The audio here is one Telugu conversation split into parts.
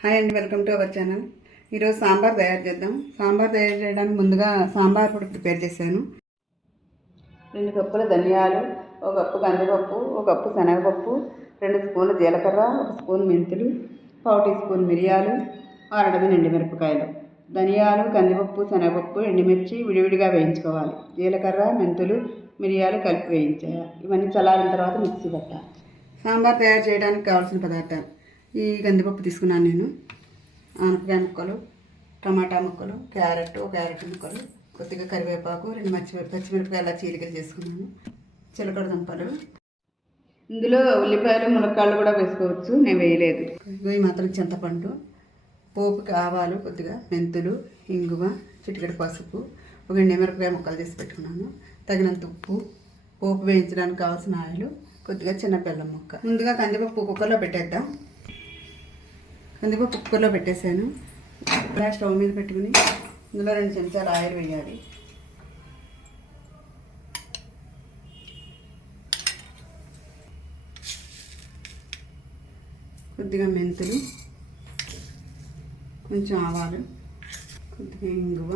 హాయ్ అండి, వెల్కమ్ టు అవర్ ఛానల్. ఈరోజు సాంబార్ తయారు చేద్దాం. సాంబార్ తయారు చేయడానికి ముందుగా సాంబార్ పొడి ప్రిపేర్ చేశాను. 2 కప్పుల ధనియాలు, 1 కప్పు కందిపప్పు, 1 కప్పు శనగపప్పు, 2 స్పూన్ల జీలకర్ర, 1 స్పూన్ మెంతులు, 1/2 టీ స్పూన్ మిరియాలు, 6 డజన్ ఎండుమిరపకాయలు. ధనియాలు, కందిపప్పు, శనగపప్పు, ఎండుమిర్చి విడివిడిగా వేయించుకోవాలి. జీలకర్ర, మెంతులు, మిరియాలు కలిపి వేయించాలి. ఇవన్నీ చల్లారిన తర్వాత మిక్సీ పట్టాలి. సాంబార్ తయారు చేయడానికి కావాల్సిన పదార్థాలు: ఈ కందిపప్పు తీసుకున్నాను నేను, ఆనపకాయ ముక్కలు, టమాటా ముక్కలు, క్యారెట్ ముక్కలు, కొద్దిగా కరివేపాకు, 2 పచ్చిమిరపకాయల చీలికలు చేసుకున్నాను, చిలకడ దుంపలు. ఇందులో ఉల్లిపాయలు, మునక్కాళ్ళు కూడా వేసుకోవచ్చు, నేను వేయలేదు. ఇవి మాత్రం చింతపండు, పోపుకి ఆవాలు, కొద్దిగా మెంతులు, ఇంగువ, చిటికెడు పసుపు, 1 ఎండుమిరపకాయ ముక్కలు చేసి పెట్టుకున్నాను, తగినంత ఉప్పు, పోపు వేయించడానికి కావాల్సిన ఆయిల్, కొద్దిగా చిన్న బెల్లం ముక్క. ముందుగా కందిపప్పు కుక్కర్లో పెట్టేద్దాం. కందిపప్పు కుక్కర్లో పెట్టేశాను. స్టవ్ మీద పెట్టుకుని ఇందులో 2 చెంచాలు ఆయిల్ వేయాలి. కొద్దిగా మెంతులు, కొంచెం ఆవాలు, కొద్దిగా ఇంగువ,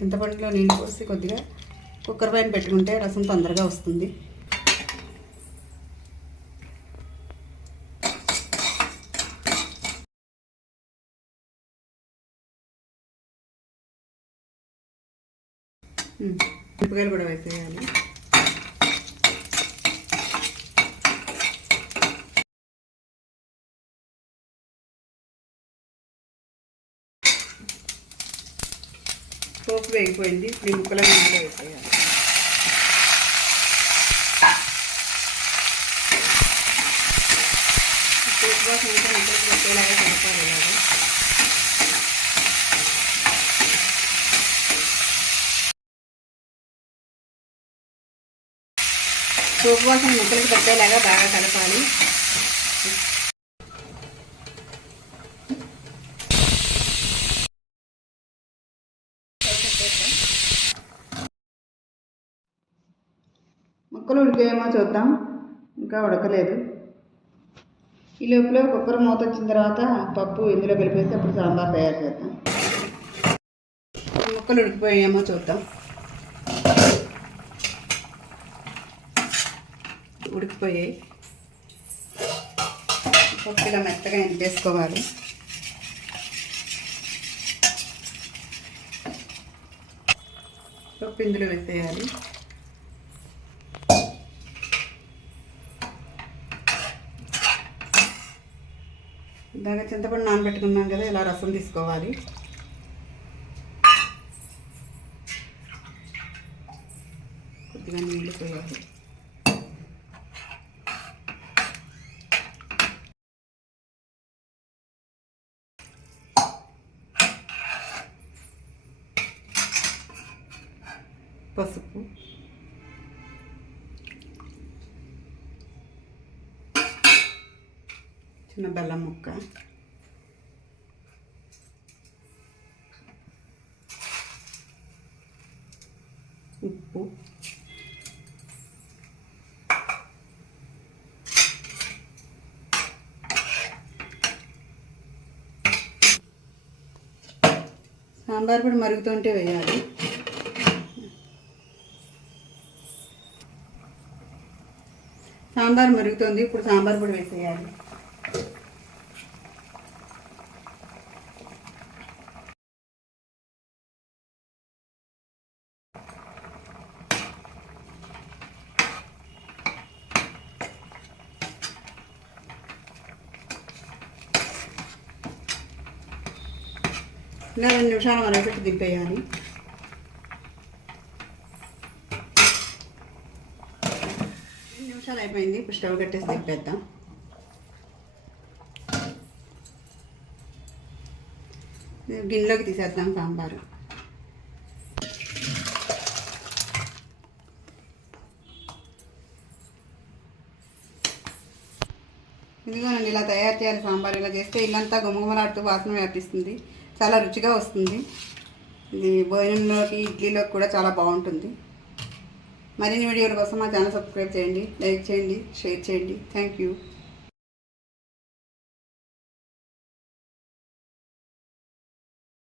చింతపండులో నీళ్ళు పోసి కొద్దిగా కుక్కర్ పైన పెట్టుకుంటే రసం తొందరగా వస్తుంది. మిరపకాయలు కూడా వేసేయాలి. పోపు వేగిపోయింది. ఇప్పుడు ఈ ముక్కలను ఇందులో వేసేయాలి. పోపు వాసన అంతా ముక్కలకు వచ్చేలాగా కలపాలి. ఇలాగా పోపు వాసన ముక్కలకు పట్టేలాగా బాగా కలపాలి. ముక్కలు ఉడికేమో చూద్దాం. ఇంకా ఉడకలేదు. ఈ లోపల కుక్కర్ మూత వచ్చిన తర్వాత పప్పు ఇందులో కలిపేసి అప్పుడు సాంబార్ తయారు చేద్దాం. ముక్కలు ఉడికిపోయామో చూద్దాం. ఉడికిపోయాయి. పప్పు ఇలా మెత్తగా ఎంపేసుకోవాలి. పప్పు ఇందులో వేసేయాలి. ఇలాగ చింతపండు నానబెట్టుకున్నాం కదా, ఇలా రసం తీసుకోవాలి. కొద్దిగా నీళ్ళు పోయాలి. పసుపు, చిన్న బెల్లం ముక్క, ఉప్పు, సాంబార్ పొడి మరుగుతుంటే వేయాలి. సాంబార్ మరుగుతుంది. ఇప్పుడు సాంబార్ పొడి వేసేయాలి. ఇలా 2 నిమిషాలు మరగపెట్టి దింపేయాలి. 2 నిమిషాలు అయిపోయింది. ఇప్పుడు స్టవ్ కట్టేసి దింపేద్దాం. గిన్నెలోకి తీసేద్దాం సాంబారు. ఇదిగోనండి, ఇలా తయారు చేయాలి సాంబార్. ఇలా చేస్తే ఇల్లంతా గుమగుమలాడుతూ వాసన వ్యాపిస్తుంది. చాలా రుచిగా వస్తుంది. ఇది భోజనంలోకి, ఇడ్లీలోకి కూడా చాలా బాగుంటుంది. మరిన్ని వీడియోల కోసం మా ఛానల్ సబ్స్క్రైబ్ చేయండి, లైక్ చేయండి, షేర్ చేయండి. Thank you.